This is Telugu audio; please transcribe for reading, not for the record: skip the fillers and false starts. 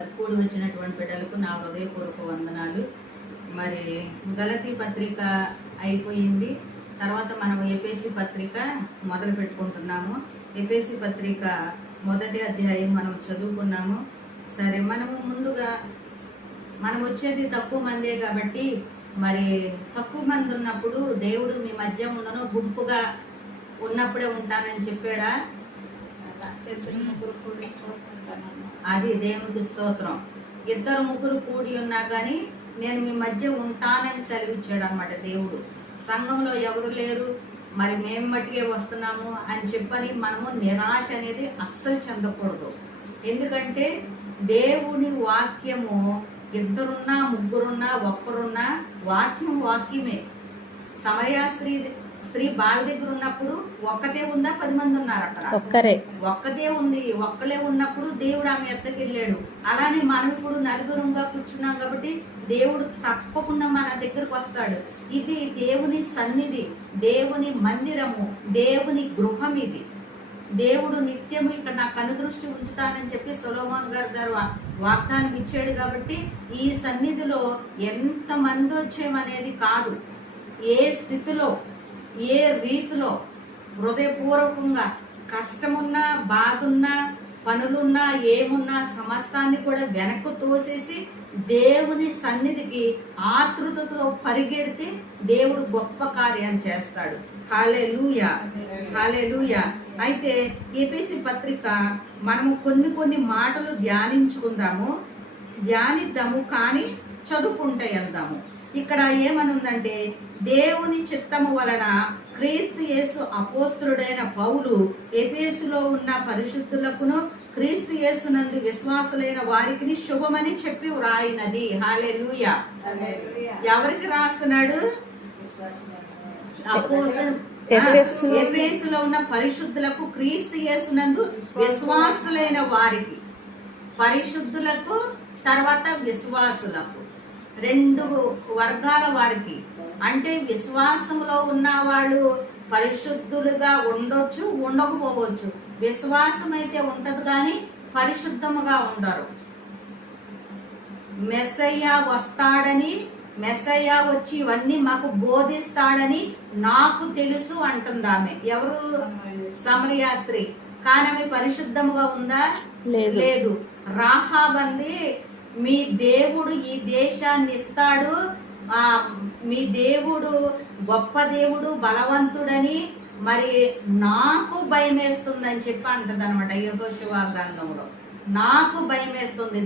కూడి వచ్చినటువంటి బిడ్డలకు నా హృదయపూర్వక వందనాలు. మరి గలతీ పత్రిక అయిపోయింది. తర్వాత మనం ఎఫెసీ పత్రిక మొదలు పెట్టుకుంటున్నాము. ఎఫెసీ పత్రిక మొదటి అధ్యాయం మనం చదువుకున్నాము. సరే, ముందుగా మనం వచ్చేది తక్కువ మందే కాబట్టి మరి తక్కువ మంది ఉన్నప్పుడు దేవుడు మీ మధ్య ఉండను, గుంపుగా ఉన్నప్పుడే ఉంటానని చెప్పాడా? అది దేవునికి స్తోత్రం. 2-3 కూడి ఉన్నా కానీ నేను మీ మధ్య ఉంటానని సెలవిచ్చాడు అనమాట దేవుడు. సంఘంలో ఎవరు లేరు, మరి మేము మట్టికే వస్తున్నాము అని చెప్పని మనము నిరాశ అనేది అస్సలు చెందకూడదు. ఎందుకంటే దేవుని వాక్యము 2 3 ఒక్కరున్నా వాక్యమే. సమరయ స్త్రీ బాల దగ్గర ఉన్నప్పుడు ఒక్కతే ఉందా, 10 మంది ఉన్నారు అక్కడ? ఒక్కతే ఉంది. ఒక్కలే ఉన్నప్పుడు దేవుడు ఆమె ఎద్దకు వెళ్ళాడు. అలానే మనం ఇప్పుడు నలుగురుగా కూర్చున్నాం కాబట్టి దేవుడు తప్పకుండా మన దగ్గరకు వస్తాడు. ఇది దేవుని సన్నిధి, దేవుని మందిరము, దేవుని గృహం. ఇది దేవుడు నిత్యము ఇక్కడ నా కనుదృష్టి ఉంచుతానని చెప్పి సొలొమోన్ గారు వాగ్దానం ఇచ్చాడు. కాబట్టి ఈ సన్నిధిలో ఎంత మంది వచ్చేమనేది కాదు, ఏ స్థితిలో ఏ రీతిలో హృదయపూర్వకంగా కష్టమున్నా బాధున్నా పనులున్నా ఏమున్నా సమస్తాన్ని కూడా వెనక్కు తోసేసి దేవుని సన్నిధికి ఆతృతతో పరిగెడితే దేవుడు గొప్ప కార్యం చేస్తాడు. హల్లెలూయా, హల్లెలూయా. అయితే ఎఫెసీ పత్రిక మనము కొన్ని మాటలు ధ్యానిద్దాము, కానీ చదువుకుంటే వెళ్దాము. ఇక్కడ ఏమనుందంటే, దేవుని చిత్తము వలన క్రీస్తు యేసు అపోస్తలుడైన పౌలు ఎఫెసులో ఉన్న పరిశుద్ధులకును క్రీస్తు యేసునందు విశ్వాసులైన వారికి శుభమని చెప్పి వ్రాయినది. హల్లెలూయా. ఎవరికి రాస్తున్నాడు? ఎఫెసులో ఉన్న పరిశుద్ధులకు, క్రీస్తు యేసునందు విశ్వాసులైన వారికి, పరిశుద్ధులకు తర్వాత విశ్వాసులకు, 2 వర్గాల వారికి. అంటే విశ్వాసంలో ఉన్న వాళ్ళు పరిశుద్ధులుగా ఉండొచ్చు, ఉండకపోవచ్చు. విశ్వాసం అయితే ఉంటది కానీ పరిశుద్ధముగా ఉండరు. మెస్సయ్య వస్తాడని, మెస్సయ్య వచ్చి ఇవన్నీ మాకు బోధిస్తాడని నాకు తెలుసు అంటుంది ఆమె. ఎవరు? సమరయ స్త్రీ. కానీ ఆమె పరిశుద్ధముగా ఉందా? లేదు. రాహాబంది, మీ దేవుడు ఈ దేశాన్ని ఇస్తాడు, మీ దేవుడు గొప్ప దేవుడు, బలవంతుడని మరి నాకు భయం వేస్తుందని చెప్పి అంటది అనమాట. యెహోషువ గ్రంథంలో నాకు భయం వేస్తుంది.